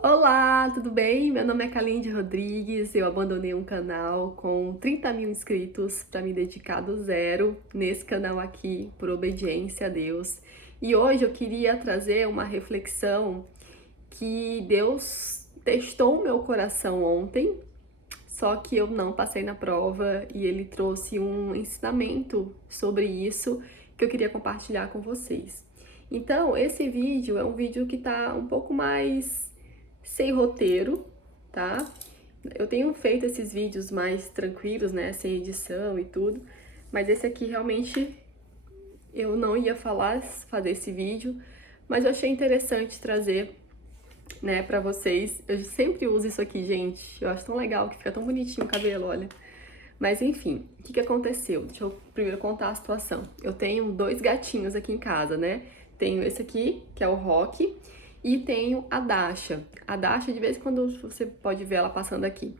Olá, tudo bem? Meu nome é Kalinde Rodrigues. Eu abandonei um canal com 30 mil inscritos para me dedicar do zero nesse canal aqui, por obediência a Deus. E hoje eu queria trazer uma reflexão que Deus testou o meu coração ontem, só que eu não passei na prova e ele trouxe um ensinamento sobre isso que eu queria compartilhar com vocês. Então, esse vídeo é um vídeo que tá um pouco mais sem roteiro, tá? Eu tenho feito esses vídeos mais tranquilos, né, sem edição e tudo, mas esse aqui realmente eu não ia fazer esse vídeo, mas eu achei interessante trazer, né, pra vocês. Eu sempre uso isso aqui, gente. Eu acho tão legal que fica tão bonitinho o cabelo, olha. Mas enfim, o que que aconteceu? Deixa eu primeiro contar a situação. Eu tenho dois gatinhos aqui em casa, né? Tenho esse aqui, que é o Rock, e tenho a Dasha. A Dasha, de vez em quando você pode ver ela passando aqui.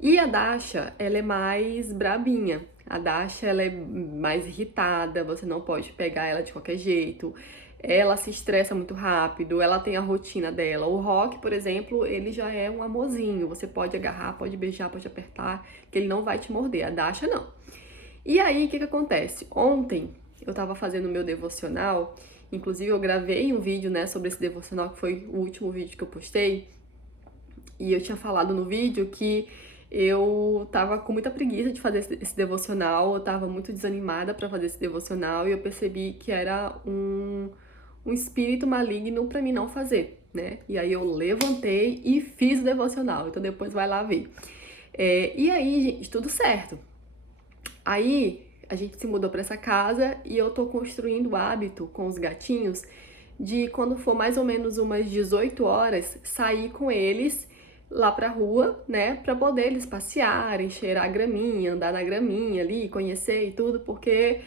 E a Dasha, ela é mais brabinha. A Dasha, ela é mais irritada, você não pode pegar ela de qualquer jeito. Ela se estressa muito rápido, ela tem a rotina dela. O Rock, por exemplo, ele já é um amorzinho. Você pode agarrar, pode beijar, pode apertar, que ele não vai te morder. A Dasha, não. E aí, o que que acontece? Ontem, eu tava fazendo o meu devocional, inclusive eu gravei um vídeo, né, sobre esse devocional, que foi o último vídeo que eu postei, e eu tinha falado no vídeo que eu tava com muita preguiça de fazer esse devocional, eu tava muito desanimada pra fazer esse devocional e eu percebi que era um espírito maligno pra mim não fazer, né? E aí eu levantei e fiz o devocional, então depois vai lá ver. E aí, gente, tudo certo. Aí a gente se mudou pra essa casa e eu tô construindo o hábito com os gatinhos de quando for mais ou menos umas 18 horas, sair com eles lá pra rua, né, pra poder eles passearem, cheirar a graminha, andar na graminha ali, conhecer e tudo, porque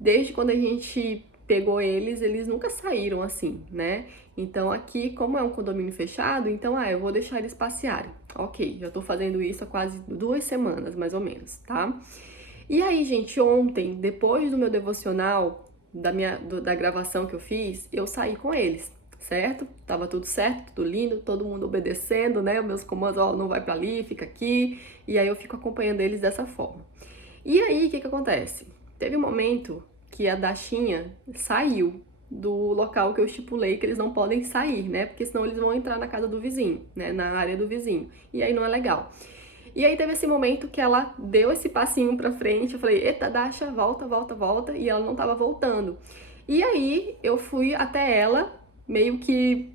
desde quando a gente pegou eles, eles nunca saíram assim, né? Então aqui, como é um condomínio fechado, então, eu vou deixar eles passearem. Ok, já tô fazendo isso há quase 2 semanas, mais ou menos, tá? E aí, gente, ontem, depois do meu devocional, da gravação que eu fiz, eu saí com eles, certo? Tava tudo certo, tudo lindo, todo mundo obedecendo, né? Os meus comandos, ó, não vai pra ali, fica aqui. E aí eu fico acompanhando eles dessa forma. E aí, o que que acontece? Teve um momento que a Dashinha saiu do local que eu estipulei que eles não podem sair, né? Porque senão eles vão entrar na casa do vizinho, né? Na área do vizinho. E aí não é legal. E aí teve esse momento que ela deu esse passinho pra frente, eu falei, eita, Dasha, volta, volta, volta, e ela não tava voltando. E aí eu fui até ela, meio que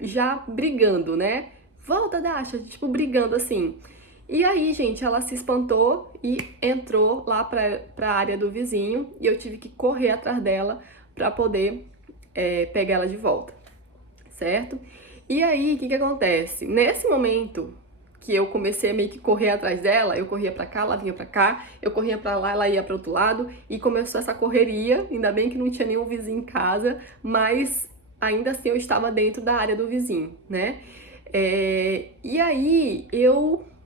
já brigando, né? Volta, Dasha, tipo, brigando assim. E aí, gente, ela se espantou e entrou lá pra área do vizinho, e eu tive que correr atrás dela pra poder pegar ela de volta, certo? E aí, o que que acontece? Nesse momento que eu comecei a meio que correr atrás dela, eu corria pra cá, ela vinha pra cá, eu corria pra lá, ela ia pro outro lado, e começou essa correria, ainda bem que não tinha nenhum vizinho em casa, mas ainda assim eu estava dentro da área do vizinho, né? E aí,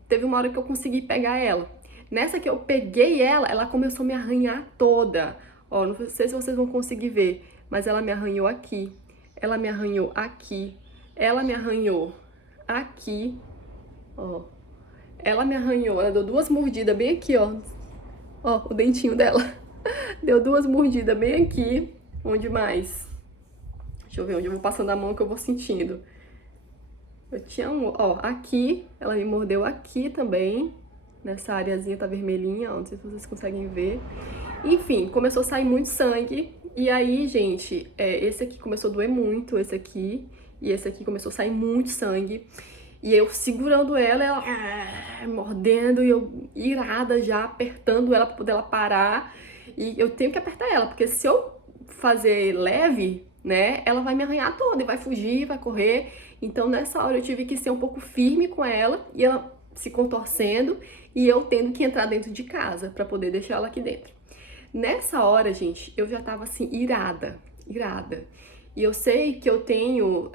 teve uma hora que eu consegui pegar ela. Nessa que eu peguei ela, ela começou a me arranhar toda. Ó, não sei se vocês vão conseguir ver, mas ela me arranhou aqui, ela me arranhou aqui, ela me arranhou aqui, ó. Ela me arranhou, ela deu duas mordidas bem aqui, ó. Ó, o dentinho dela. Deu duas mordidas bem aqui. Onde mais? Deixa eu ver onde eu vou passando a mão que eu vou sentindo. Eu tinha ó, aqui, ela me mordeu aqui também. Nessa areazinha tá vermelhinha, ó, não sei se vocês conseguem ver. Enfim, começou a sair muito sangue. E aí, gente, esse aqui começou a doer muito, esse aqui. E esse aqui começou a sair muito sangue. E eu segurando ela mordendo, e eu irada já, apertando ela pra poder ela parar. E eu tenho que apertar ela, porque se eu fazer leve, né, ela vai me arranhar toda e vai fugir, vai correr. Então nessa hora eu tive que ser um pouco firme com ela e ela se contorcendo e eu tendo que entrar dentro de casa pra poder deixar ela aqui dentro. Nessa hora, gente, eu já tava assim, irada, irada. E eu sei que eu tenho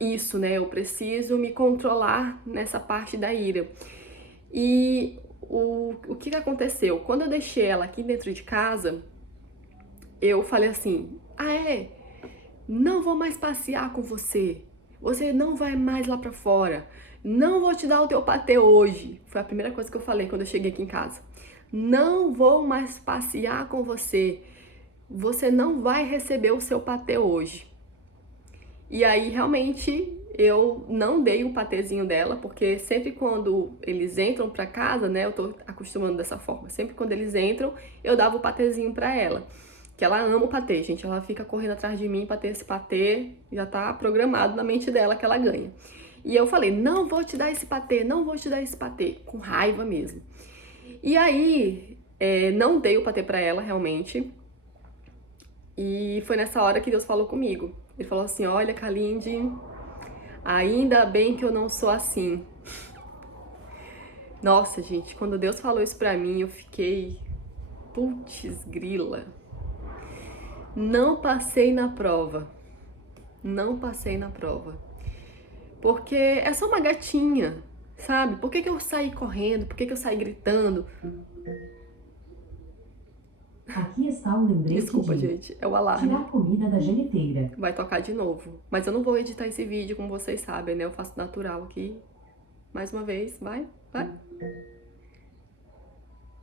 isso, né? Eu preciso me controlar nessa parte da ira. E o que que aconteceu? Quando eu deixei ela aqui dentro de casa, eu falei assim: não vou mais passear com você. Você não vai mais lá pra fora. Não vou te dar o teu patê hoje. Foi a primeira coisa que eu falei quando eu cheguei aqui em casa. Não vou mais passear com você. Você não vai receber o seu patê hoje. E aí, realmente, eu não dei o patezinho dela, porque sempre quando eles entram pra casa, né, eu tô acostumando dessa forma, sempre quando eles entram, eu dava o patezinho pra ela. Que ela ama o patê, gente, ela fica correndo atrás de mim pra ter esse patê, já tá programado na mente dela que ela ganha. E eu falei, não vou te dar esse patê, não vou te dar esse patê, com raiva mesmo. E aí, não dei o patê pra ela, realmente, e foi nessa hora que Deus falou comigo. Ele falou assim, olha, Kalinde, ainda bem que eu não sou assim. Nossa, gente, quando Deus falou isso pra mim, eu fiquei, putz, grila. Não passei na prova. Não passei na prova. Porque é só uma gatinha, sabe? Por que eu saí correndo? Por que eu saí gritando? Aqui está o lembrete. Desculpa, gente, é o alarme. Tirar comida da geladeira. Vai tocar de novo. Mas eu não vou editar esse vídeo, como vocês sabem, né? Eu faço natural aqui. Mais uma vez, vai.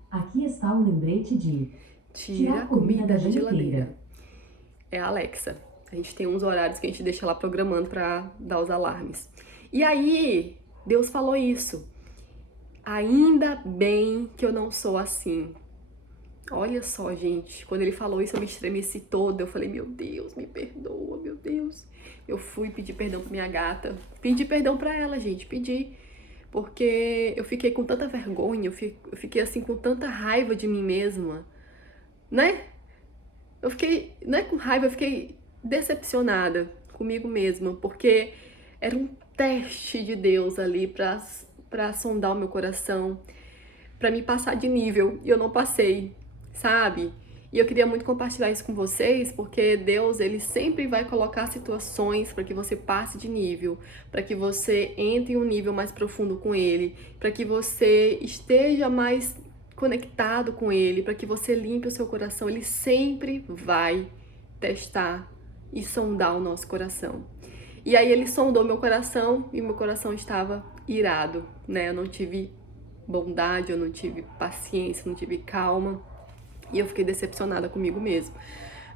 Aqui está o lembrete de Tira a comida da geladeira. É a Alexa. A gente tem uns horários que a gente deixa lá programando pra dar os alarmes. E aí, Deus falou isso. Ainda bem que eu não sou assim. Olha só, gente, quando ele falou isso eu me estremeci toda. Eu falei, meu Deus, me perdoa, meu Deus. Eu fui pedir perdão pra minha gata. Pedi perdão pra ela, gente, pedi. Porque eu fiquei com tanta vergonha, eu fiquei assim com tanta raiva de mim mesma, né? Eu fiquei, não é com raiva, eu fiquei decepcionada comigo mesma, porque era um teste de Deus ali pra sondar o meu coração, pra me passar de nível, e eu não passei, sabe? E eu queria muito compartilhar isso com vocês, porque Deus, ele sempre vai colocar situações para que você passe de nível, para que você entre em um nível mais profundo com ele, para que você esteja mais conectado com ele, para que você limpe o seu coração. Ele sempre vai testar e sondar o nosso coração. E aí ele sondou meu coração e meu coração estava irado, né? Eu não tive bondade, eu não tive paciência, não tive calma. E eu fiquei decepcionada comigo mesmo.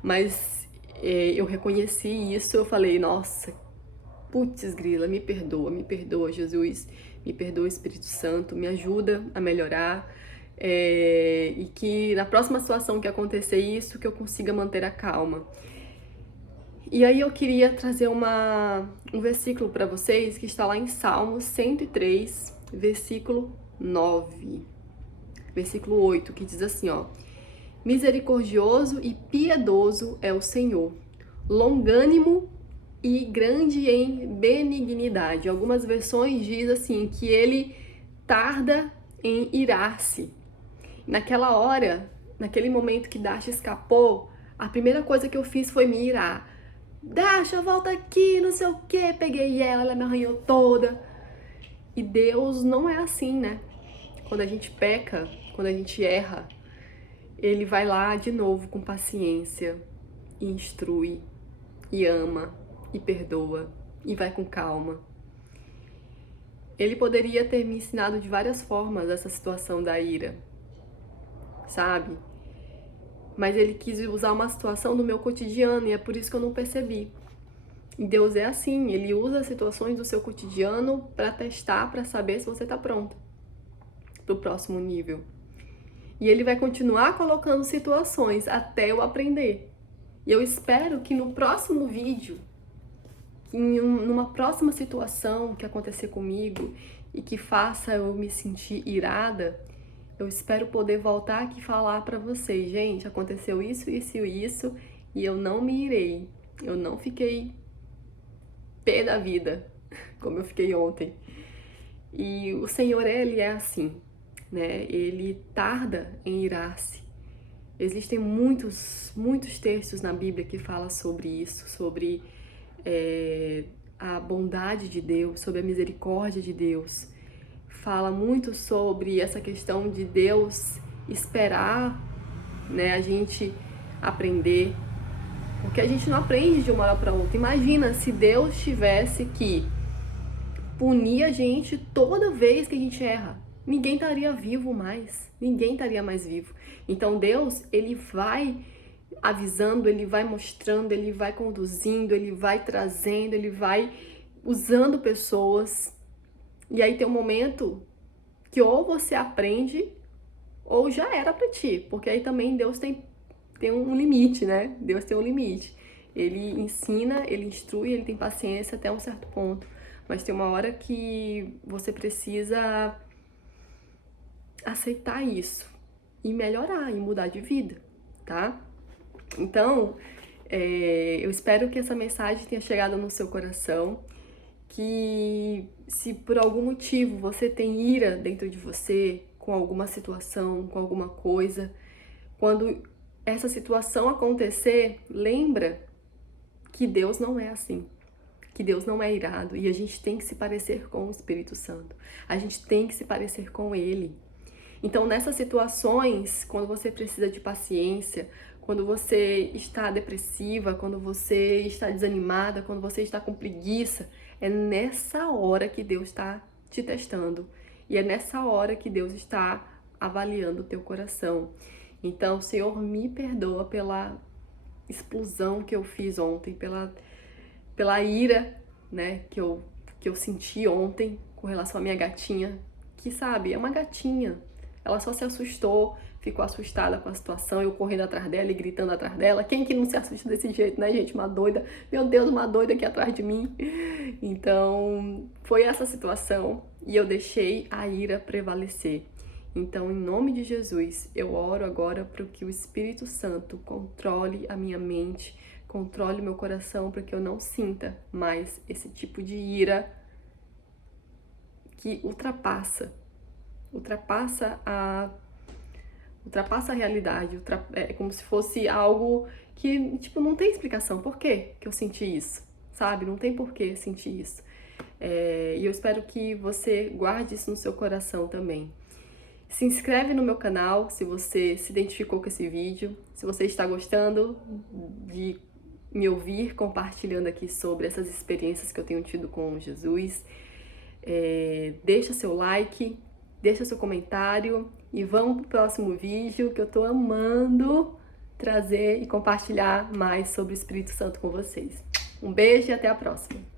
Mas eu reconheci isso, eu falei, nossa, putz grila, me perdoa, Jesus, me perdoa, Espírito Santo, me ajuda a melhorar. E que na próxima situação que acontecer isso, que eu consiga manter a calma. E aí eu queria trazer um versículo para vocês que está lá em Salmos 103, versículo 9. Versículo 8, que diz assim, ó: misericordioso e piedoso é o Senhor, longânimo e grande em benignidade. Algumas versões diz assim que ele tarda em irar-se. Naquela hora, naquele momento que Dasha escapou, a primeira coisa que eu fiz foi me irar. Dasha, volta aqui, não sei o que. Peguei ela me arranhou toda. E Deus não é assim, né? Quando a gente peca, quando a gente erra, ele vai lá de novo com paciência, e instrui, e ama, e perdoa, e vai com calma. Ele poderia ter me ensinado de várias formas essa situação da ira, sabe? Mas ele quis usar uma situação do meu cotidiano e é por isso que eu não percebi. E Deus é assim, ele usa as situações do seu cotidiano para testar, para saber se você está pronta para o próximo nível. E ele vai continuar colocando situações até eu aprender. E eu espero que no próximo vídeo, que numa próxima situação que acontecer comigo e que faça eu me sentir irada, eu espero poder voltar aqui e falar pra vocês, gente, aconteceu isso, isso e isso, e eu não me irei. Eu não fiquei pé da vida, como eu fiquei ontem. E o Senhor, ele é assim, né? Ele tarda em irar-se. Existem muitos textos na Bíblia que falam sobre isso, sobre a bondade de Deus, sobre a misericórdia de Deus. Fala muito sobre essa questão de Deus esperar, né, a gente aprender, Porque a gente não aprende de uma hora para outra. Imagina se Deus tivesse que punir a gente toda vez que a gente erra. Ninguém estaria vivo mais. Ninguém estaria mais vivo. Então Deus, ele vai avisando, ele vai mostrando, ele vai conduzindo, ele vai trazendo, ele vai usando pessoas. E aí tem um momento que ou você aprende ou já era pra ti. Porque aí também Deus tem um limite, né? Deus tem um limite. Ele ensina, ele instrui, ele tem paciência até um certo ponto. Mas tem uma hora que você precisa aceitar isso e melhorar e mudar de vida, tá? Então, eu espero que essa mensagem tenha chegado no seu coração, que se por algum motivo você tem ira dentro de você com alguma situação, com alguma coisa, quando essa situação acontecer, lembra que Deus não é assim. Que Deus não é irado e a gente tem que se parecer com o Espírito Santo. A gente tem que se parecer com Ele. Então, nessas situações, quando você precisa de paciência, quando você está depressiva, quando você está desanimada, quando você está com preguiça, é nessa hora que Deus está te testando. E é nessa hora que Deus está avaliando o teu coração. Então, Senhor, me perdoa pela explosão que eu fiz ontem, pela ira, né, que eu senti ontem com relação à minha gatinha, que, sabe, é uma gatinha. Ela só se assustou, ficou assustada com a situação, eu correndo atrás dela e gritando atrás dela. Quem que não se assusta desse jeito, né, gente? Uma doida. Meu Deus, uma doida aqui atrás de mim. Então, foi essa situação e eu deixei a ira prevalecer. Então, em nome de Jesus, eu oro agora para que o Espírito Santo controle a minha mente, controle o meu coração, para que eu não sinta mais esse tipo de ira que ultrapassa a realidade, é como se fosse algo que, tipo, não tem explicação. Por que eu senti isso? Sabe? Não tem por que sentir isso. E eu espero que você guarde isso no seu coração também. Se inscreve no meu canal se você se identificou com esse vídeo, se você está gostando de me ouvir compartilhando aqui sobre essas experiências que eu tenho tido com Jesus. Deixa seu like, deixa seu comentário e vamos pro próximo vídeo, que eu tô amando trazer e compartilhar mais sobre o Espírito Santo com vocês. Um beijo e até a próxima!